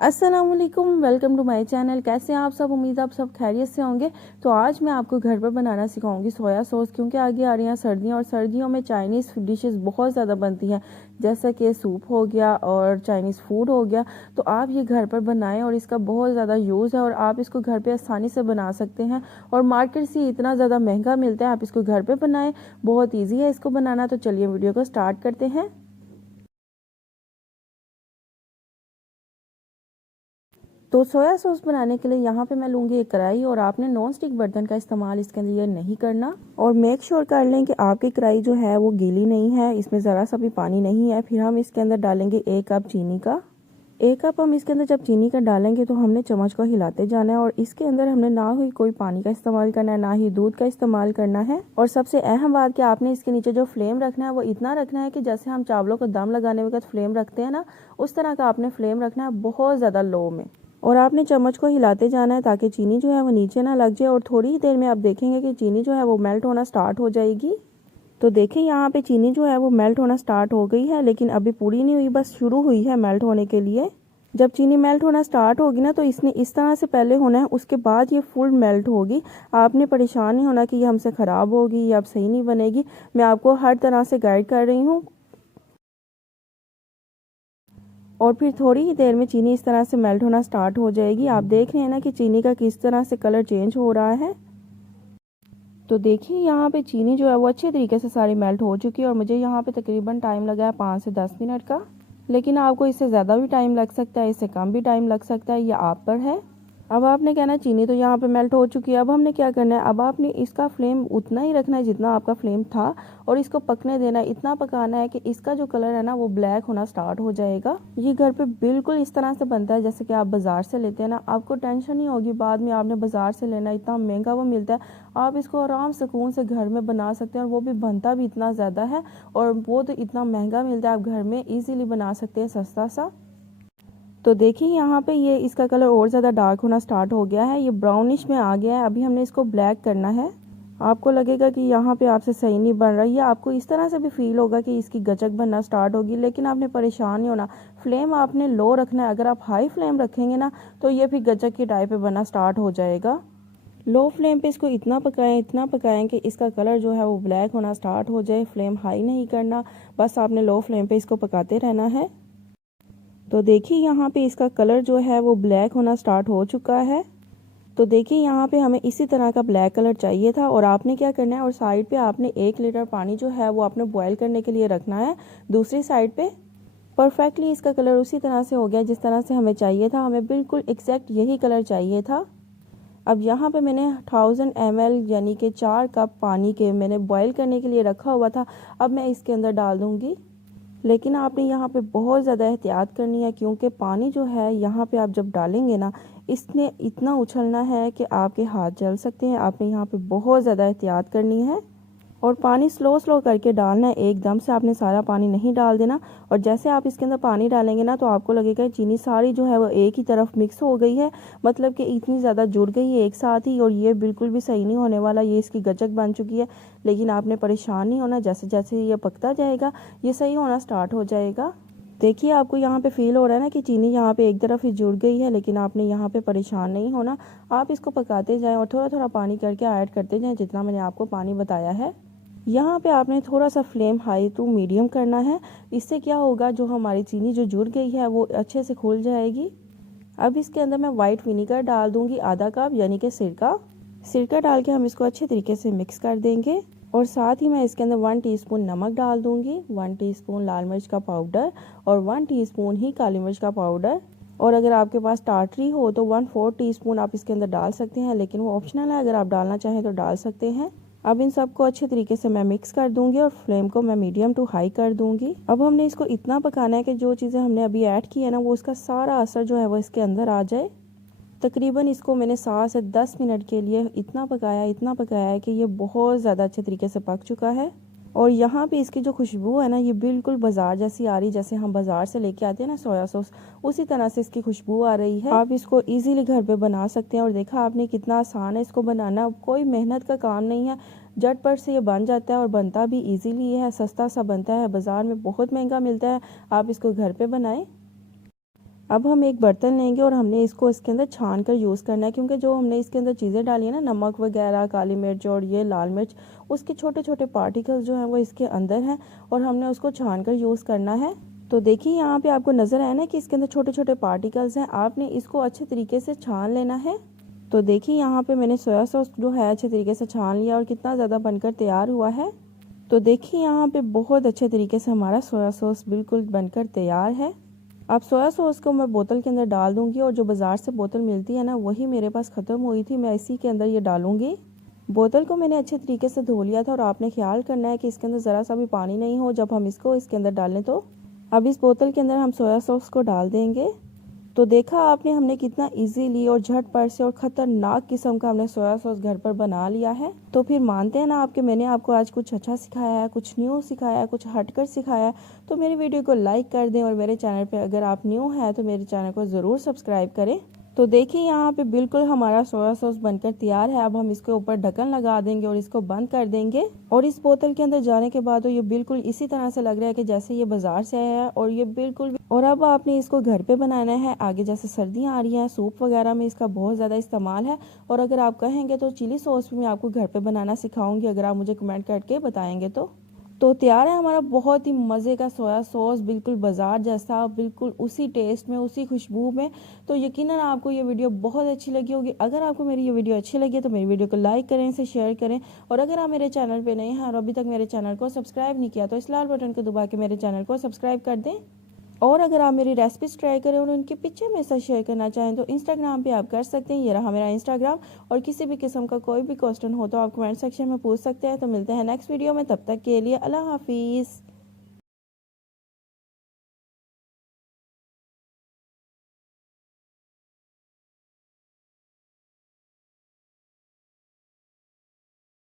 अस्सलामुअलैकुम, welcome to my channel. कैसे हैं आप सब? उम्मीद है आप सब खैरियत से होंगे। तो आज मैं आपको घर पर बनाना सिखाऊंगी सोया सॉस, क्योंकि आगे आ रही हैं सर्दियां और सर्दियों में चाइनीज़ डिशेस बहुत ज़्यादा बनती हैं, जैसा कि सूप हो गया और चाइनीज़ फूड हो गया। तो आप ये घर पर बनाएं और इसका बहुत ज़्यादा यूज़ है और आप इसको घर पर आसानी से बना सकते हैं और मार्केट से इतना ज़्यादा महंगा मिलता है। आप इसको घर पर बनाएँ, बहुत ईजी है इसको बनाना। तो चलिए वीडियो को स्टार्ट करते हैं। तो सोया सॉस बनाने के लिए यहाँ पे मैं लूँगी एक कढ़ाई, और आपने नॉन स्टिक बर्तन का इस्तेमाल इसके लिए नहीं करना। और मेक श्योर कर लें कि आपकी कढ़ाई जो है वो गीली नहीं है, इसमें ज़रा सा भी पानी नहीं है। फिर हम इसके अंदर डालेंगे 1 कप चीनी का। 1 कप हम इसके अंदर जब चीनी का डालेंगे तो हमने चम्मच को हिलाते जाना है, और इसके अंदर हमने ना ही कोई पानी का इस्तेमाल करना है, ना ही दूध का इस्तेमाल करना है। और सबसे अहम बात कि आपने इसके नीचे जो फ्लेम रखना है वो इतना रखना है कि जैसे हम चावलों को दम लगाने वक्त फ्लेम रखते हैं ना, उस तरह का आपने फ्लेम रखना है, बहुत ज़्यादा लो में। और आपने चम्मच को हिलाते जाना है ताकि चीनी जो है वो नीचे ना लग जाए। और थोड़ी ही देर में आप देखेंगे कि चीनी जो है वो मेल्ट होना स्टार्ट हो जाएगी। तो देखिए यहाँ पे चीनी जो है वो मेल्ट होना स्टार्ट हो गई है, लेकिन अभी पूरी नहीं हुई, बस शुरू हुई है मेल्ट होने के लिए। जब चीनी मेल्ट होना स्टार्ट होगी ना, तो इसने इस तरह से पहले होना है, उसके बाद ये फुल मेल्ट होगी। आपने परेशान नहीं होना कि ये हमसे ख़राब होगी या अब सही नहीं बनेगी। मैं आपको हर तरह से गाइड कर रही हूँ। और फिर थोड़ी ही देर में चीनी इस तरह से मेल्ट होना स्टार्ट हो जाएगी। आप देख रहे हैं ना कि चीनी का किस तरह से कलर चेंज हो रहा है। तो देखिए यहाँ पे चीनी जो है वो अच्छे तरीके से सारी मेल्ट हो चुकी है, और मुझे यहाँ पे तकरीबन टाइम लगा है 5 से 10 मिनट का। लेकिन आपको इससे ज़्यादा भी टाइम लग सकता है, इससे कम भी टाइम लग सकता है, ये आप पर है। अब आपने कहना चीनी तो यहाँ पे मेल्ट हो चुकी है, अब हमने क्या करना है, अब आपने इसका फ्लेम उतना ही रखना है जितना आपका फ्लेम था, और इसको पकने देना है। इतना पकाना है कि इसका जो कलर है ना वो ब्लैक होना स्टार्ट हो जाएगा। ये घर पे बिल्कुल इस तरह से बनता है जैसे कि आप बाज़ार से लेते हैं ना। आपको टेंशन नहीं होगी बाद में आपने बाज़ार से लेना, इतना महंगा वो मिलता है। आप इसको आराम सुकून से घर में बना सकते हैं, और वो भी बनता भी इतना ज़्यादा है, और वो तो इतना महंगा मिलता है, आप घर में ईज़िली बना सकते हैं सस्ता सा। तो देखिए यहाँ पे ये इसका कलर और ज़्यादा डार्क होना स्टार्ट हो गया है, ये ब्राउनिश में आ गया है। अभी हमने इसको ब्लैक करना है। आपको लगेगा कि यहाँ पे आपसे सही नहीं बन रहा, या आपको इस तरह से भी फील होगा कि इसकी गचक बनना स्टार्ट होगी, लेकिन आपने परेशान नहीं होना। फ्लेम आपने लो रखना है। अगर आप हाई फ्लेम रखेंगे ना, तो ये फिर गचक की टाइप पे बनना स्टार्ट हो जाएगा। लो फ्लेम पे इसको इतना पकाएं कि इसका कलर जो है वो ब्लैक होना स्टार्ट हो जाए। फ्लेम हाई नहीं करना, बस आपने लो फ्लेम पे इसको पकाते रहना है। तो देखिए यहाँ पे इसका कलर जो है वो ब्लैक होना स्टार्ट हो चुका है। तो देखिए यहाँ पे हमें इसी तरह का ब्लैक कलर चाहिए था, और आपने क्या करना है, और साइड पे आपने 1 लीटर पानी जो है वो आपने बॉयल करने के लिए रखना है दूसरी साइड पे। परफेक्टली इसका कलर उसी तरह से हो गया जिस तरह से हमें चाहिए था। हमें बिल्कुल एग्जैक्ट यही कलर चाहिए था। अब यहाँ पे मैंने 1000 ml यानी कि 4 कप पानी के मैंने बॉयल करने के लिए रखा हुआ था। अब मैं इसके अंदर डाल दूँगी, लेकिन आपने यहाँ पे बहुत ज़्यादा एहतियात करनी है, क्योंकि पानी जो है यहाँ पे आप जब डालेंगे ना, इसने इतना उछलना है कि आपके हाथ जल सकते हैं। आपने यहाँ पे बहुत ज़्यादा एहतियात करनी है, और पानी स्लो स्लो करके डालना है, एकदम से आपने सारा पानी नहीं डाल देना। और जैसे आप इसके अंदर पानी डालेंगे ना, तो आपको लगेगा चीनी सारी जो है वो एक ही तरफ मिक्स हो गई है, मतलब कि इतनी ज़्यादा जुड़ गई है एक साथ ही, और ये बिल्कुल भी सही नहीं होने वाला। ये इसकी गचक बन चुकी है। लेकिन आपने परेशान नहीं होना, जैसे जैसे ये पकता जाएगा ये सही होना स्टार्ट हो जाएगा। देखिए आपको यहाँ पे फील हो रहा है ना कि चीनी यहाँ पे एक तरफ ही जुड़ गई है, लेकिन आपने यहाँ पे परेशान नहीं होना। आप इसको पकाते जाएं और थोड़ा थोड़ा पानी करके ऐड करते जाएं, जितना मैंने आपको पानी बताया है। यहाँ पे आपने थोड़ा सा फ्लेम हाई टू मीडियम करना है। इससे क्या होगा, जो हमारी चीनी जो जुड़ गई है वो अच्छे से खुल जाएगी। अब इसके अंदर मैं वाइट विनीगर डाल दूँगी आधा कप, यानी कि सिरका। सिरका डाल के हम इसको अच्छे तरीके से मिक्स कर देंगे, और साथ ही मैं इसके अंदर 1 टीस्पून नमक डाल दूँगी, 1 टीस्पून लाल मिर्च का पाउडर, और 1 टीस्पून ही काली मिर्च का पाउडर। और अगर आपके पास टाटरी हो तो 1/4 टीस्पून आप इसके अंदर डाल सकते हैं, लेकिन वो ऑप्शनल है, अगर आप डालना चाहें तो डाल सकते हैं। अब इन सबको अच्छे तरीके से मैं मिक्स कर दूंगी, और फ्लेम को मैं मीडियम टू हाई कर दूंगी। अब हमने इसको इतना पकाना है कि जो चीज़ें हमने अभी ऐड की है ना, वो उसका सारा असर जो है वो इसके अंदर आ जाए। तकरीबन इसको मैंने 7 से 10 मिनट के लिए इतना पकाया है कि ये बहुत ज़्यादा अच्छे तरीके से पक चुका है। और यहाँ पे इसकी जो खुशबू है ना, ये बिल्कुल बाज़ार जैसी आ रही, जैसे हम बाज़ार से लेके आते हैं ना सोया सॉस, उसी तरह से इसकी खुशबू आ रही है। आप इसको इजीली घर पे बना सकते हैं, और देखा आपने कितना आसान है इसको बनाना, कोई मेहनत का काम नहीं है। झटपट से ये बन जाता है, और बनता भी इजीली है, सस्ता सा बनता है। बाज़ार में बहुत महंगा मिलता है, आप इसको घर पे बनाएं। अब हम एक बर्तन लेंगे और हमने इसको इसके अंदर छान कर यूज़ करना है, क्योंकि जो हमने इसके अंदर चीज़ें डाली है ना, नमक वगैरह, काली मिर्च और ये लाल मिर्च, उसके छोटे छोटे पार्टिकल्स जो हैं वो इसके अंदर हैं और हमने उसको छान कर यूज़ करना है। तो देखिए यहाँ पे आपको नज़र आया ना कि इसके अंदर छोटे छोटे पार्टिकल्स हैं, आपने इसको अच्छे तरीके से छान लेना है। तो देखिए यहाँ पे मैंने सोया सॉस जो है अच्छे तरीके से छान लिया और कितना ज़्यादा बनकर तैयार हुआ है। तो देखिए यहाँ पे बहुत अच्छे तरीके से हमारा सोया सॉस बिल्कुल बनकर तैयार है। अब सोया सॉस को मैं बोतल के अंदर डाल दूंगी और जो बाज़ार से बोतल मिलती है ना, वही मेरे पास ख़त्म हुई थी, मैं इसी के अंदर ये डालूंगी। बोतल को मैंने अच्छे तरीके से धो लिया था और आपने ख्याल करना है कि इसके अंदर ज़रा सा भी पानी नहीं हो जब हम इसको इसके अंदर डालें। तो अब इस बोतल के अंदर हम सोया सॉस को डाल देंगे। तो देखा आपने हमने कितना इजीली और झटपट से और ख़तरनाक किस्म का हमने सोया सॉस घर पर बना लिया है। तो फिर मानते हैं ना आपके, मैंने आपको आज कुछ अच्छा सिखाया है, कुछ न्यू सिखाया है, कुछ हटकर सिखाया है। तो मेरी वीडियो को लाइक कर दें और मेरे चैनल पे अगर आप न्यू हैं तो मेरे चैनल को ज़रूर सब्सक्राइब करें। तो देखिए यहाँ पे बिल्कुल हमारा सोया सॉस बनकर तैयार है। अब हम इसके ऊपर ढक्कन लगा देंगे और इसको बंद कर देंगे। और इस बोतल के अंदर जाने के बाद तो ये बिल्कुल इसी तरह से लग रहा है कि जैसे ये बाजार से आया है और ये बिल्कुल। और अब आपने इसको घर पे बनाना है। आगे जैसे सर्दियाँ आ रही हैं, सूप वगैरह में इसका बहुत ज़्यादा इस्तेमाल है। और अगर आप कहेंगे तो चिली सॉस भी मैं आपको घर पे बनाना सिखाऊंगी, अगर आप मुझे कमेंट करके बताएंगे तो तैयार है हमारा बहुत ही मज़े का सोया सॉस, बिल्कुल बाजार जैसा, बिल्कुल उसी टेस्ट में, उसी खुशबू में। तो यकीनन आपको ये वीडियो बहुत अच्छी लगी होगी। अगर आपको मेरी ये वीडियो अच्छी लगी है तो मेरी वीडियो को लाइक करें, इसे शेयर करें। और अगर आप मेरे चैनल पे नए हैं और अभी तक मेरे चैनल को सब्सक्राइब नहीं किया तो इस लाल बटन को दबा के मेरे चैनल को सब्सक्राइब कर दें। और अगर आप मेरी रेसिपीज ट्राई करें और उनके पीछे में से शेयर करना चाहें तो इंस्टाग्राम पे आप कर सकते हैं। ये रहा मेरा इंस्टाग्राम। और किसी भी किस्म का कोई भी क्वेश्चन हो तो आप कमेंट सेक्शन में पूछ सकते हैं। तो मिलते हैं नेक्स्ट वीडियो में, तब तक के लिए अल्लाह हाफिज़।